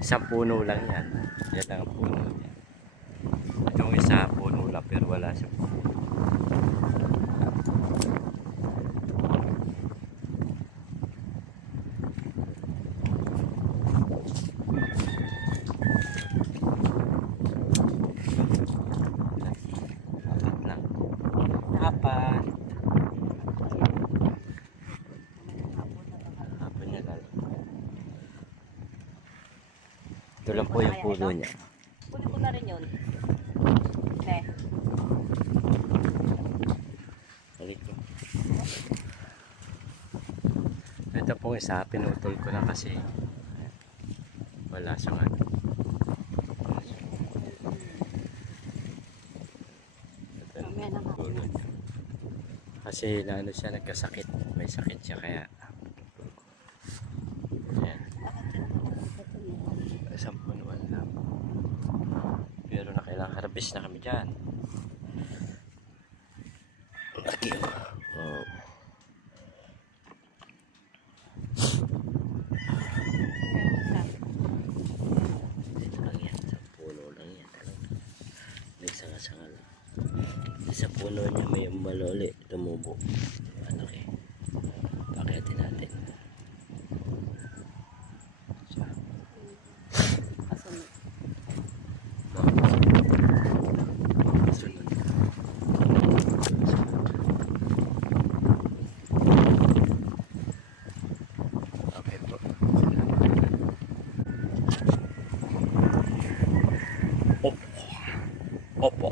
Isang puno lang yan. Yan lang ang puno niya. Itong isa puno lang pero wala siyang puno. Apat lang. Apat. Hapon niya lang. Ito lang po yung puno niya. Kunin ko na rin yun. Okay. Balik ko. Ito pong isa, pinutol ko na kasi wala siyang ano. Ito yung puno niya. Kasi naano siya, nagkasakit. May sakit siya kaya. Ayan. Isang punuan lang. Pero na kailangan harvest na kami dyan. Laki. Oh. Dito lang yan. Sa puno lang yan. Nagsanga-sanga lang. Sa puno niya may maloli. Tumubo. Malaki. Pakiatin natin. Sunod. Okay po. Opo. Opo.